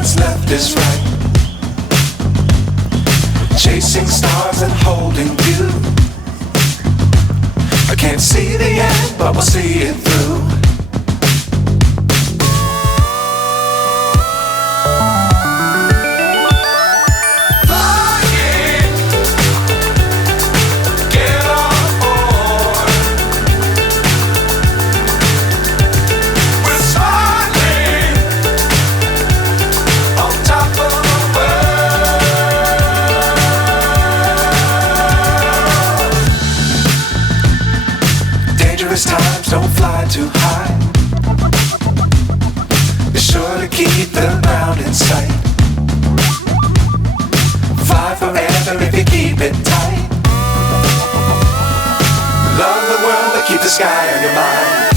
what's left is right. Chasing stars and holding you. I can't see the end, but we'll see it through. Times don't fly too high. Be sure to keep the ground in sight. Fly forever if you keep it tight. Love the world but keep the sky on your mind.